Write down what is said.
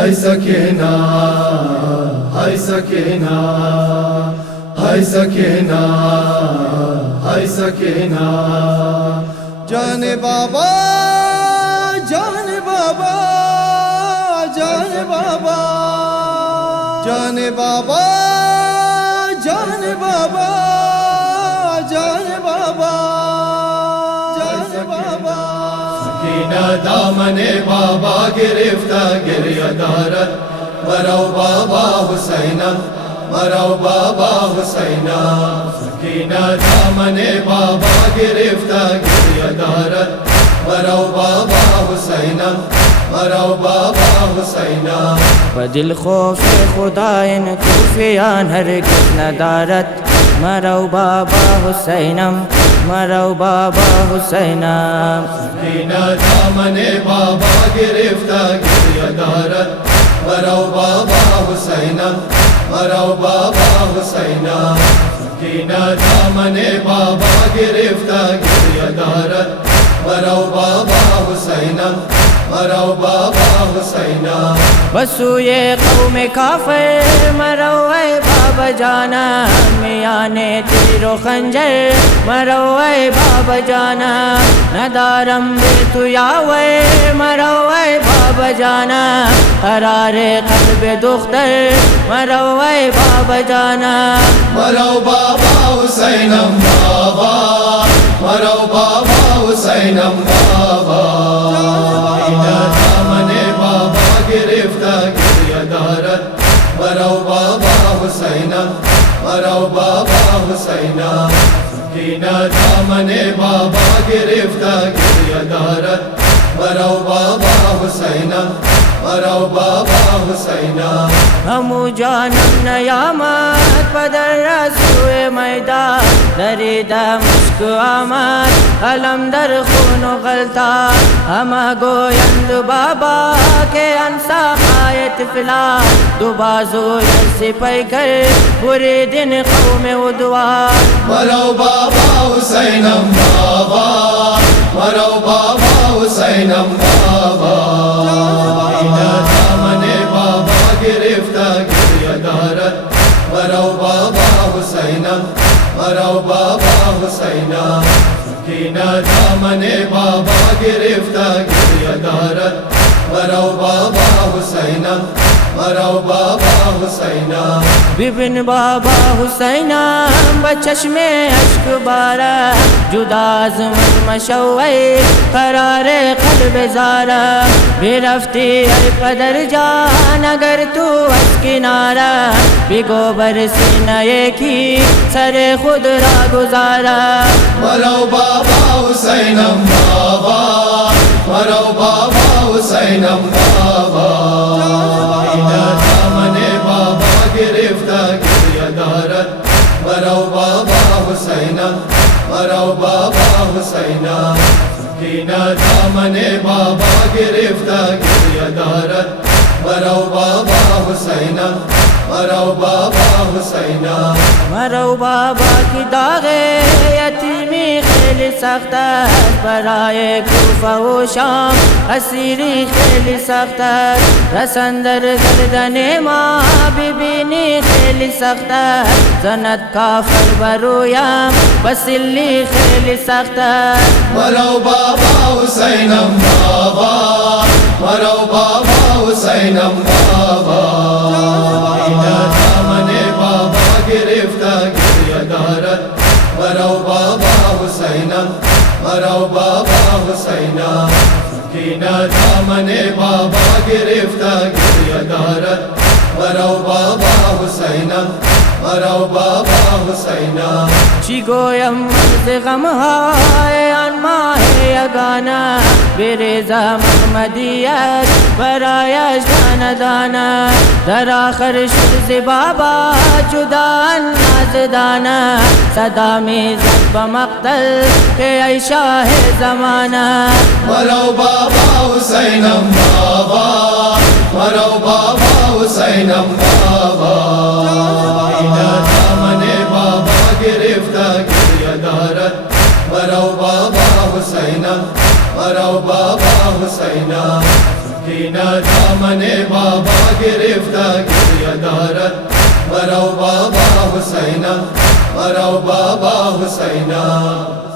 ہائے سکینہ ہائے سکینہ ہائے سکینہ ہائے سکینہ جان بابا جان بابا جان بابا جان بابا جان بابا جان بابا جان بابا سکینہ دامن بابا گرفتہ گریہ دارت مرو بابا حسینہ مرو بابا حسینہ سکینہ دامن بابا گرفتہ گریہ دارت مرو بابا حسینہ مرو بابا حسینہ بدل خوف خدا ان کوفیان ہرگز ندارت مرو بابا حسینم مرو بابا حسینم سکینہ دامن بابا گرفتہ گریہ دارت مرو بابا حسینہ مرو بابا حسینہ سکینہ دامن بابا گرفتہ گریہ دارت مرو بابا حسینہ مرو بابا حسینہ بسوئے قوم کافر مرو اے بابا جانا میانے تیر و خنجر مرو اے بابا جانا ندارم بے تو یاوے مرو اے بابا جانا قرار قلب دختر مرو اے بابا جانا مرو بابا حسینم بابا مرو بابا حسینم بابا دامن بابا گرفتہ گریہ دارت مرو بابا حسینہ مرو بابا حسینہ سکینہ دامن بابا گرفتہ گریہ دارت مرو بابا حسینہ مرو بابا حسینہ ہمو جانم نیامت پدر رسوئے میدان دریدہ مشک آمد علم در خون و غلطان ہما گویند بابا کے انسا خائت فلان دو بازو یسی پی کر برے دن قوم ادوار مرو بابا حسینم بابا مرو بابا حسینم بابا دامن بابا گرفتہ گریہ دارت مرو بابا حسینہ مرو بابا حسینہ سکینہ دامن بابا گرفتہ گریہ دارت مرو بابا حسینہ مرو بابا حسینہ ببن بابا حسینہ بچشم اشک بارہ جدا عظمت مشوئی قرار قلب زارہ برفتی ای پدر جان اگر تو از کنارہ بگو برسینہ کی سر خود را گزارا مرو بابا حسینم بابا مرو بابا حسینم بابا دامن بابا گرفتہ گریہ دارت مرو بابا حسینہ مرو بابا حسینہ سکینہ دامن بابا گرفتہ گریہ دارت مرو بابا حسینہ مرو بابا حسینہ مرو بابا کی داغے یتیمی خیلی سخت ہے برائے کوفہ و شام اسیری خیلی سخت ہے رسندر گردن ماں ببینی خیلی سخت ہے زنت کافر برویم بسلی خیلی سخت ہے مرو بابا حسینم بابا مرو بابا حسینم بابا دامن بابا گرفتہ گریہ دارت مرو بابا حسینہ مرو بابا حسینہ سکینہ دامن بابا گرفتہ گریہ دارت مرو بابا حسینہ مرو بابا حسینہ چی گویم مرد غم ہائے آن ماہ یگانا بریزہ محمدیت برایش دانا دانا در آخر شرز بابا جدا الناز دانا صدا میزد بمقتل کہ ای شاہ زمانہ مرو بابا حسینم بابا مرو بابا حسینم بابا دامن بابا گرفتہ گریہ دارت مرو بابا حسینہ مرو بابا حسینہ کینہ دامن بابا گرفتہ گریہ دارد مرو بابا حسینہ مرو بابا حسینہ